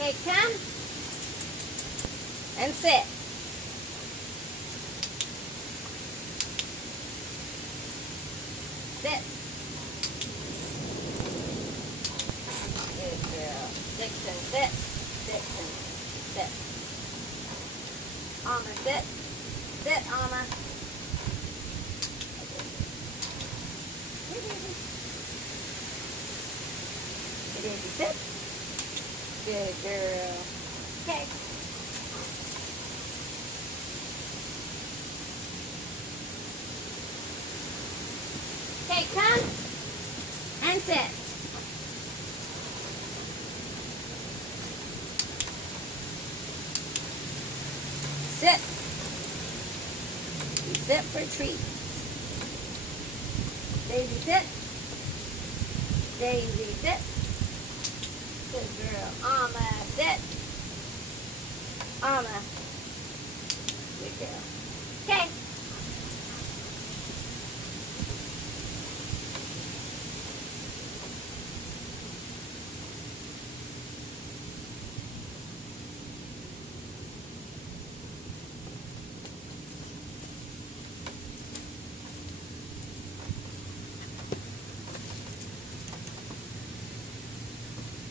Okay, come and sit. Sit. Good girl. Dixon, sit. Dixon, sit. Alma, sit. Sit, Alma. Daisy, sit. Good girl. Okay. Okay, come and sit. Sit. You sit for treats. Daisy, sit. Daisy, sit. Good girl. Alma, sit. Alma. Good girl. Okay.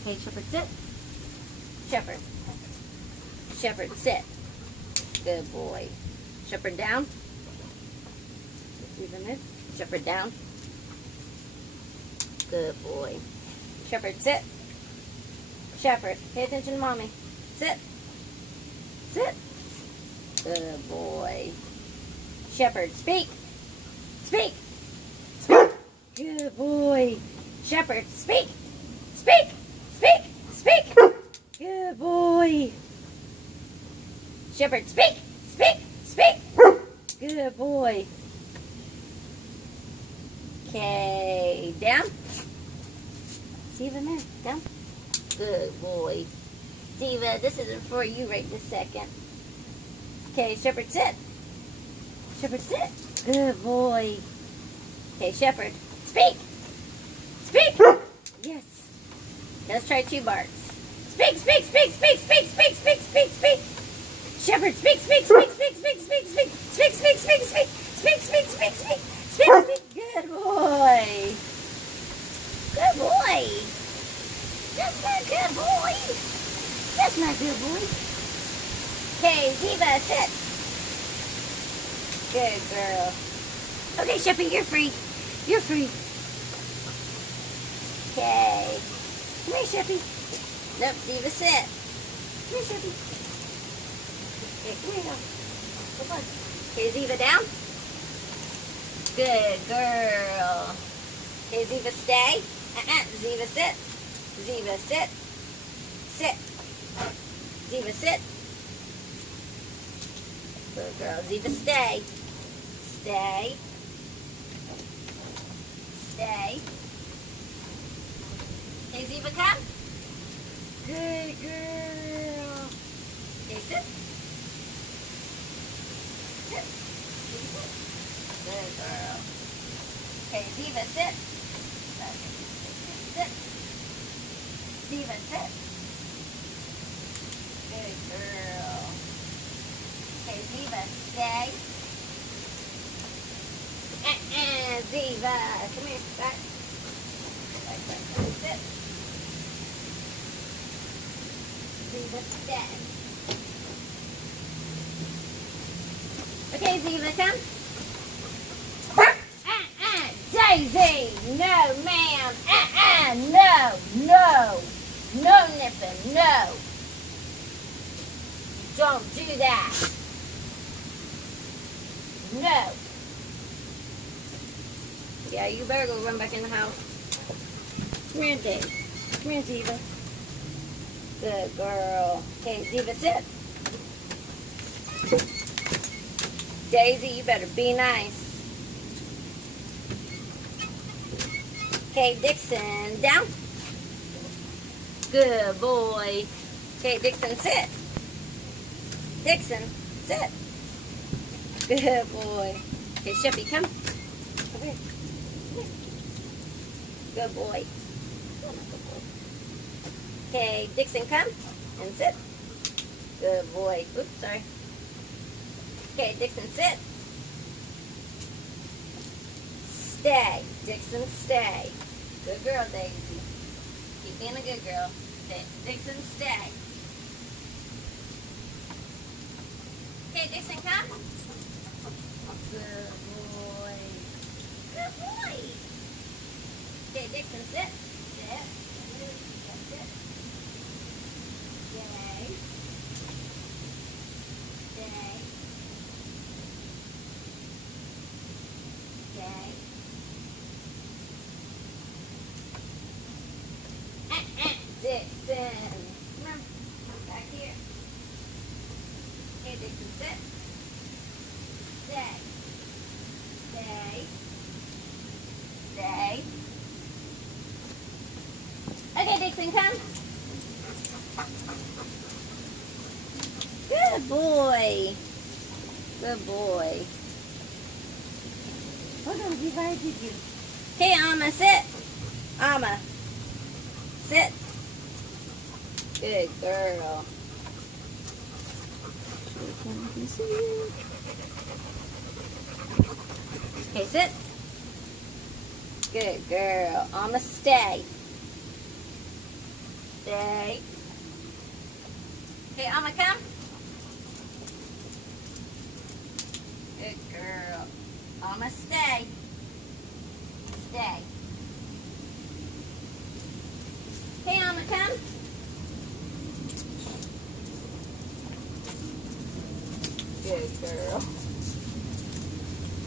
Okay, Shepherd, sit. Shepherd. Shepherd, sit. Good boy. Shepherd, down. Even it. Shepherd, down. Good boy. Shepherd, sit. Shepherd, pay attention to mommy. Sit. Sit. Good boy. Shepherd, speak. Speak. Speak. Good boy. Shepherd, speak. Speak. Speak. Speak. Good boy. Shepherd, speak. Speak. Speak. Good boy. Okay, down. Ziva, there. Down. Good boy. Ziva, this isn't for you right this second. Okay, Shepherd, sit. Shepherd, sit. Good boy. Okay, Shepherd, speak. Speak. Yes. Okay, let's try 2 barks. Speak, speak, speak, speak, speak, speak, speak, speak, speak. Shepherd, speak, speak, speak, speak, speak, speak, speak, speak, speak, speak, speak, speak, speak, speak, speak, speak, speak. Good boy. Good boy. That's my good boy. That's my good boy. Okay, Ziva, sit. Good girl. Okay, Sheppy, you're free. You're free. Okay. Come here, Sheppy. Nope, Ziva, sit. Come here, Sheppy. Okay, come here now. Come on. Okay, Ziva, down. Good girl. Okay, Ziva, stay. Ziva, sit. Ziva, sit. Sit. Ziva, sit. Good girl. Ziva, stay. Stay. Stay. Okay, Ziva, come. Good girl. Okay, sit. Sit. Good girl. Okay, Ziva, sit. Sit. Ziva, sit. Good girl. Okay, Ziva, stay. Ziva, come here, back. Back. Sit. Ziva, stay. Okay, Ziva, come. Daisy, no, ma'am. No. No nipping, no. Don't do that. No. Yeah, you better go run back in the house. Come here, Dave. Come here, Ziva. Good girl. Okay, Ziva, sit. Daisy, you better be nice. Okay, Dixon, down. Good boy. Okay, Dixon, sit. Dixon, sit. Good boy. Okay, Sheppy, come. Come here. Good boy. Okay, Dixon, come. And sit. Good boy. Oops, sorry. Okay, Dixon, sit. Stay. Dixon, stay. Good girl, Daisy. Keep being a good girl. Dixon, stay. Okay, Dixon, come. Good boy. Good boy. Okay, Dixon, sit. Sit. Sit. Stay. Stay. Stay. Dixon. Come on. Come back here. Okay, Dixon, sit. Stay. Stay. Stay. Okay, Dixon, come. Good boy. Good boy. Hold on, you guys, did you? Okay, Alma, sit. Alma, sit. Good girl. Okay, sit. Good girl. Alma, stay. Stay. Okay, Alma, come. Good girl. Alma, stay. Stay. Okay, Alma, come. Good girl.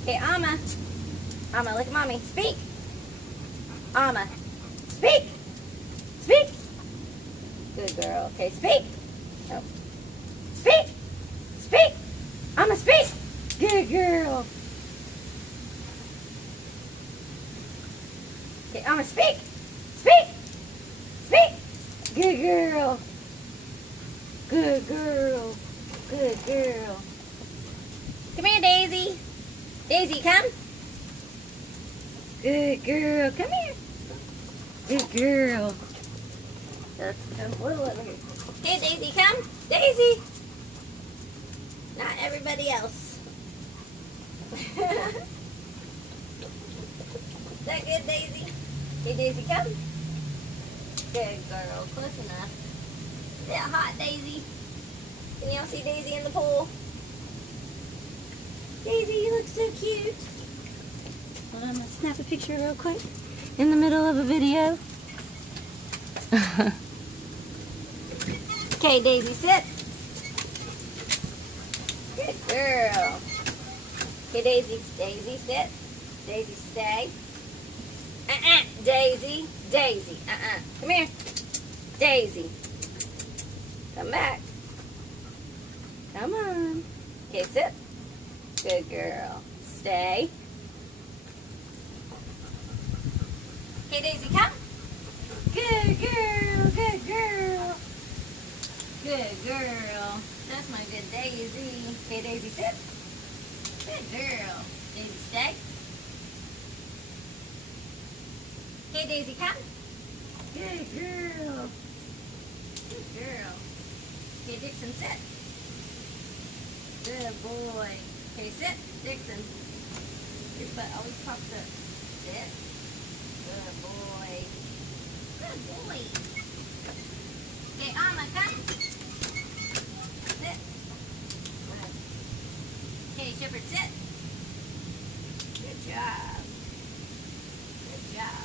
Okay, Alma. Alma, look at mommy. Speak. Alma. Speak. Speak. Good girl. Okay, speak. No. Speak. Speak. Alma, speak. Good girl. Okay, Alma, speak. Speak. Speak. Good girl. Good girl. Good girl. Come here, Daisy. Daisy, come. Good girl. Come here. Good girl. Let's come a little over here. Hey, Daisy, come. Daisy. Not everybody else. Is that good, Daisy? Hey, Daisy, come. Good girl. Close enough. Is it hot, Daisy? Can y'all see Daisy in the pool? Daisy, you look so cute. Hold on, I'm going to snap a picture real quick in the middle of a video. Okay, Daisy, sit. Good girl. Okay, Daisy. Daisy, sit. Daisy, stay. Daisy. Daisy. Come here. Daisy. Come back. Come on. Okay, sit. Good girl. Stay. Okay, Daisy, come. Good girl. Good girl. Good girl. That's my good Daisy. Okay, Daisy, sit. Good girl. Daisy, stay. Okay, Daisy, come. Good girl. Good girl. Okay, Dixon, sit. Good boy. Okay, sit. Dixon. Your butt always pops up. Sit. Good boy. Good boy. Okay, Alma, come. Sit. Good. Okay, Shepherd, sit. Good job. Good job.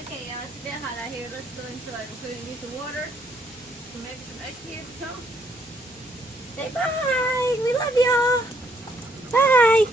Okay, y'all, it's a bit hot out here. Let's go inside. We're going to get some water. Maybe some ice cubes or something. Say bye. We love y'all. Bye.